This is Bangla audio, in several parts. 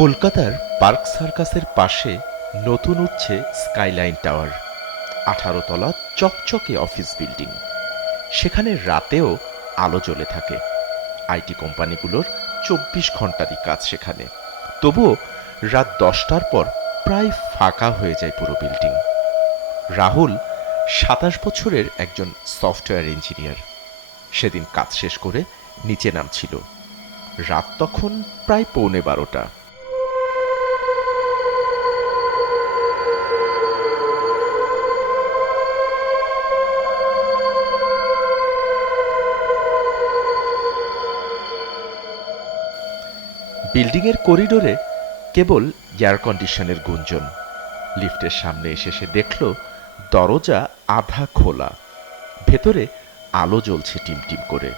কলকাতার পার্ক সার্কাসের পাশে নতুন উঠছে স্কাইলাইন টাওয়ার। ১৮ তলা চকচকে অফিস বিল্ডিং। সেখানে রাতেও আলো জ্বলে থাকে। আইটি কোম্পানিগুলোর ২৪ ঘন্টারই কাজ সেখানে। তবুও রাত ১০টার পর প্রায় ফাঁকা হয়ে যায় পুরো বিল্ডিং। রাহুল ২৭ বছরের একজন সফটওয়্যার ইঞ্জিনিয়ার। সেদিন কাজ শেষ করে নিচে নামছিল। রাত তখন প্রায় পৌনে ১২টা। বিল্ডিংয়ের করিডোরে কেবল এয়ার কন্ডিশনের গুঞ্জন। লিফটের সামনে এসে সে দেখল দরজা আধা খোলা, ভেতরে আলো জ্বলছে টিমটিম করে।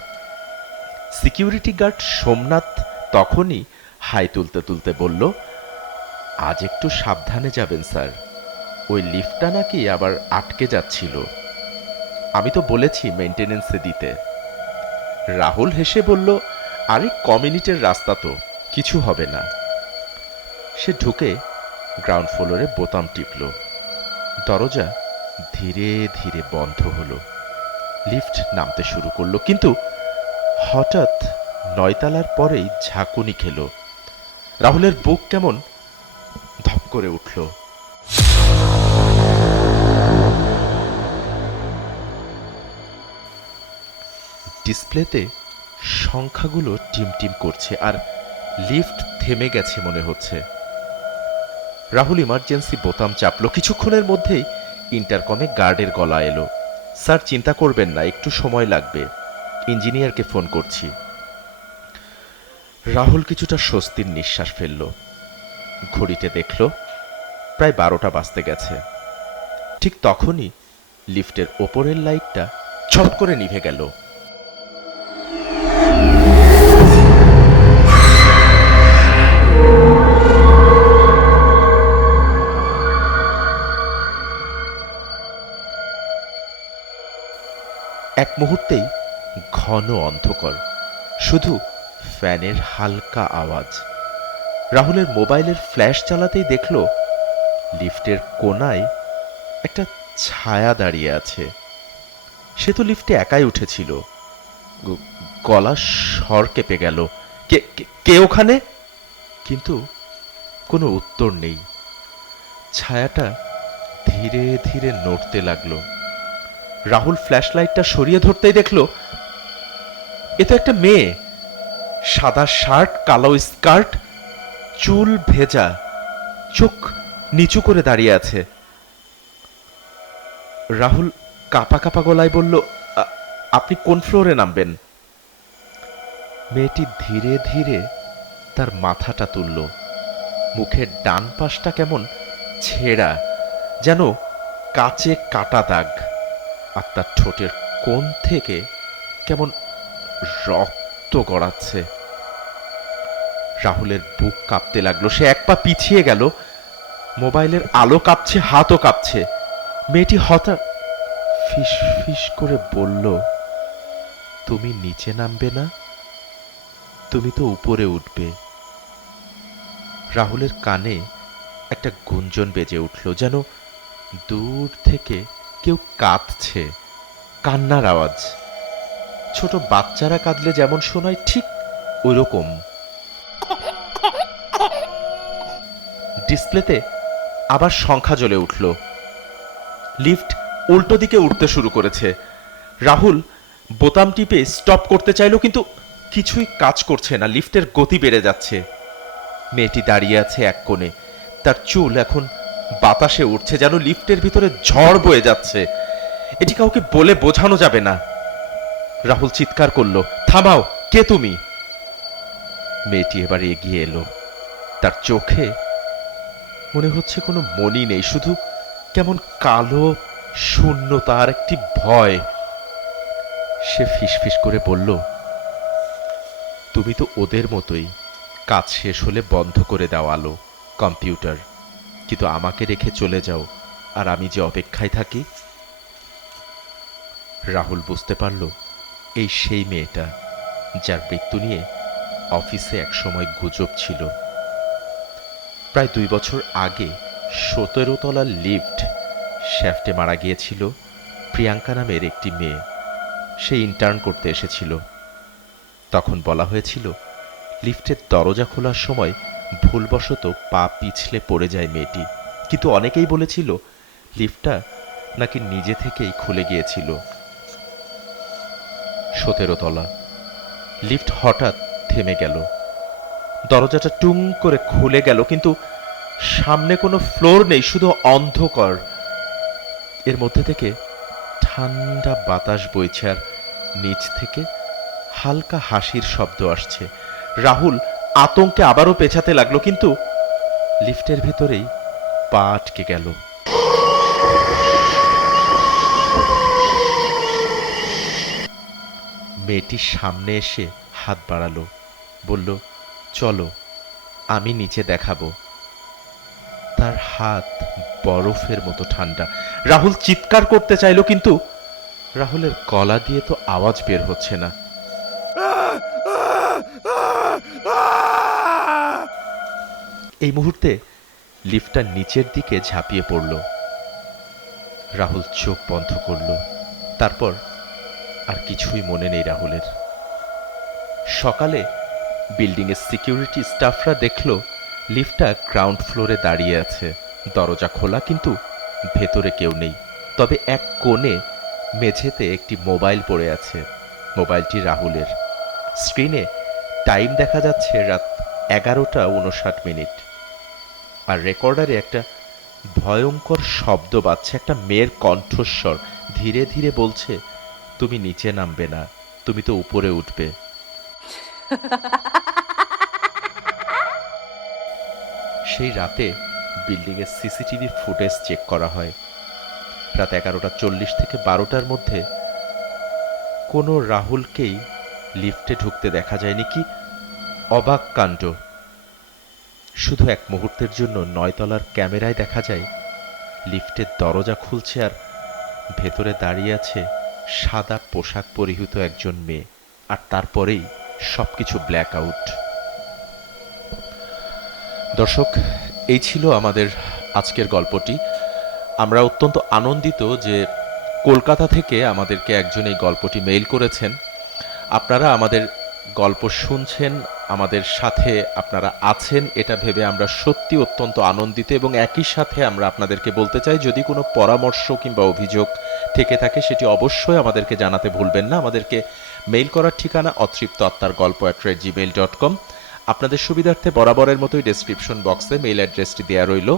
সিকিউরিটি গার্ড সোমনাথ তখনই হাই তুলতে তুলতে বলল, আজ একটু সাবধানে যাবেন স্যার, ওই লিফটটা নাকি আবার আটকে যাচ্ছিল। আমি তো বলেছি মেইনটেনেন্সে দিতে। রাহুল হেসে বলল, আরে কমিউনিটির রাস্তা তো, কিছু হবে না। সে ঢুকে গ্রাউন্ড ফ্লোরে বোতাম টিপল। দরজা ধীরে ধীরে বন্ধ হলো। লিফট নামতে শুরু করলো, কিন্তু হঠাৎ ৯ তলার পরেই ঝাঁকুনি খেল। রাহুলের বুক কেমন ধপ করে উঠল। ডিসপ্লেতে সংখ্যাগুলো টিমটিম করছে আর লিফট থেমে গেছে মনে হচ্ছে। রাহুল ইমার্জেন্সি বোতাম চাপল। কিছুক্ষণের মধ্যেই ইন্টারকমে গার্ডের গলা এলো, স্যার চিন্তা করবেন না, একটু সময় লাগবে, ইঞ্জিনিয়ারকে ফোন করছি। রাহুল কিছুটা স্বস্তির নিঃশ্বাস ফেলল। ঘড়িতে দেখল প্রায় ১২টা বাজতে গেছে। ঠিক তখনই লিফটের ওপরের লাইটটা ছট করে নিভে গেল। এক মুহূর্তেই ঘন অন্ধকার, শুধু ফ্যানের হালকা আওয়াজ। রাহুলের মোবাইলের ফ্ল্যাশ চালাতেই দেখল লিফটের কোনায় একটা ছায়া দাঁড়িয়ে আছে। সে তো লিফটে একাই উঠেছিল। গলা স্বর কেঁপে গেল, কে কে ওখানে? কিন্তু কোনো উত্তর নেই। ছায়াটা ধীরে ধীরে নড়তে লাগলো। রাহুল ফ্ল্যাশ লাইটটা সরিয়ে ধরতেই দেখল এ তো একটা মেয়ে। সাদা শার্ট, কালো স্কার্ট, চুল ভেজা, চোখ নিচু করে দাঁড়িয়ে আছে। রাহুল কাঁপা কাঁপা গলায় বলল, আপনি কোন ফ্লোরে নামবেন? মেয়েটি ধীরে ধীরে তার মাথাটা তুলল। মুখের ডান পাশটা কেমন ছেঁড়া, যেন কাচে কাটা দাগ, আর তার ঠোঁটের কোণ থেকে কেমন রক্ত গড়াচ্ছে। রাহুলের বুক কাঁপতে লাগলো। সে এক পা পিছিয়ে গেল। মোবাইলের আলো কাঁপছে, হাতও কাঁপছে। মেয়েটি হঠাৎ ফিস ফিস করে বলল, তুমি নিচে নামবে না, তুমি তো উপরে উঠবে। রাহুলের কানে একটা গুঞ্জন বেজে উঠল, যেন দূর থেকে কেউ কাঁদছে, কান্নার আওয়াজ। ছোট বাচ্চারা কাঁদলে যেমন শোনায় ঠিক ওই রকম। ডিসপ্লেতে আবার সংখ্যা জ্বলে উঠল। লিফট উল্টো দিকে উঠতে শুরু করেছে। রাহুল বোতাম টিপে স্টপ করতে চাইল, কিন্তু কিছুই কাজ করছে না। লিফটের গতি বেড়ে যাচ্ছে। মেয়েটি দাঁড়িয়ে আছে এক কোণে। তার চুল এখন বাতাসে উঠছে, যেন লিফটের ভিতরে ঝড় বয়ে যাচ্ছে। এটি কাউকে বলে বোঝানো যাবে না। রাহুল চিৎকার করলো, থামাও, কে তুমি? মেয়েটি এবার এগিয়ে এলো। তার চোখে মনে হচ্ছে কোনো মনি নেই, শুধু কেমন কালো শূন্যতা আর একটি ভয়। সে ফিসফিস করে বলল, তুমি তো ওদের মতোই, কাজ শেষ হলে বন্ধ করে দাও আলো, কম্পিউটার, কিন্তু আমাকে রেখে চলে যাও, আর আমি যে অপেক্ষায় থাকি। রাহুল বুঝতে পারল এই সেই মেয়েটা যার মৃত্যু নিয়ে অফিসে একসময় গুজব ছিল। প্রায় 2 বছর আগে 17 তলার লিফট শ্যাফটে মারা গিয়েছিল প্রিয়াঙ্কা নামের একটি মেয়ে। সে ইন্টার্ন করতে এসেছিল। তখন বলা হয়েছিল লিফটের দরজা খোলার সময় ভুলবশত পা পিছলে পড়ে যায় মেয়েটি, কিন্তু অনেকেই বলেছিল লিফটটা নাকি নিজে থেকেই খুলে গিয়েছিল। 17 তলা। লিফট হঠাৎ থেমে গেল, দরজাটা টুং করে খুলে গেল, কিন্তু সামনে কোনো ফ্লোর নেই, শুধু অন্ধকার। এর মধ্যে থেকে ঠান্ডা বাতাস বইছে আর নিচ থেকে হালকা হাসির শব্দ আসছে। রাহুল আতঙ্কে আবারও পেছাতে লাগলো, কিন্তু লিফটের ভেতরেই পা আটকে গেল। মেয়েটি সামনে এসে হাত বাড়ালো, বলল, চলো আমি নিচে দেখাবো। তার হাত বরফের মতো ঠান্ডা। রাহুল চিৎকার করতে চাইল, কিন্তু রাহুলের গলা দিয়ে তো আওয়াজ বের হচ্ছে না। এই মুহূর্তে লিফটটা নিচের দিকে ঝাঁপিয়ে পড়ল। রাহুল চোখ বন্ধ করল। তারপর আর কিছুই মনে নেই রাহুলের। সকালে বিল্ডিংয়ের সিকিউরিটি স্টাফরা দেখল লিফটটা গ্রাউন্ড ফ্লোরে দাঁড়িয়ে আছে, দরজা খোলা, কিন্তু ভেতরে কেউ নেই। তবে এক কোণে মেঝেতে একটি মোবাইল পড়ে আছে। মোবাইলটি রাহুলের। স্ক্রিনে টাইম দেখা যাচ্ছে রাত 11:59। আর রেকর্ডারে একটা ভয়ঙ্কর শব্দ বাজছে, একটা মেয়ের কণ্ঠস্বর ধীরে ধীরে বলছে, তুমি নিচে নামবে না, তুমি তো উপরে উঠবে। সেই রাতে বিল্ডিংয়ের সিসিটিভি ফুটেজ চেক করা হয়। রাত 11:40 থেকে 12টার মধ্যে কোনো রাহুলকেই লিফটে ঢুকতে দেখা যায়নি। কি অবাক কাণ্ড! শুধু এক মুহূর্তের জন্য 9 তলার ক্যামেরায় দেখা যায় লিফটের দরজা খুলছে আর ভেতরে দাঁড়িয়ে আছে সাদা পোশাক পরিহিত একজন মেয়ে, আর তারপরেই সবকিছু ব্ল্যাক আউট। দর্শক, এই ছিল আমাদের আজকের গল্পটি। আমরা অত্যন্ত আনন্দিত যে কলকাতা থেকে আমাদেরকে একজন এই গল্পটি মেইল করেছেন। আপনারা আমাদের গল্প শুনছেন, আমাদের সাথে আপনারা আছেন, এটা ভেবে আমরা সত্যি অত্যন্ত আনন্দিত। এবং একই সাথে আমরা আপনাদেরকে বলতে চাই, যদি কোনো পরামর্শ কিংবা অভিযোগ থেকে থাকে সেটি অবশ্যই আমাদেরকে জানাতে ভুলবেন না। আমাদেরকে মেইল করার ঠিকানা অতৃপ্তআত্মারগল্প@gmail.com। আপনাদের সুবিধার্থে বরাবরের মতোই ডেসক্রিপশন বক্সে মেইল অ্যাড্রেসটি দেওয়া রইল।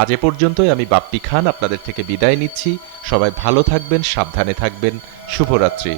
আজ এ পর্যন্তই। আমি বাপ্পি খান আপনাদের থেকে বিদায় নিচ্ছি। সবাই ভালো থাকবেন, সাবধানে থাকবেন। শুভরাত্রি।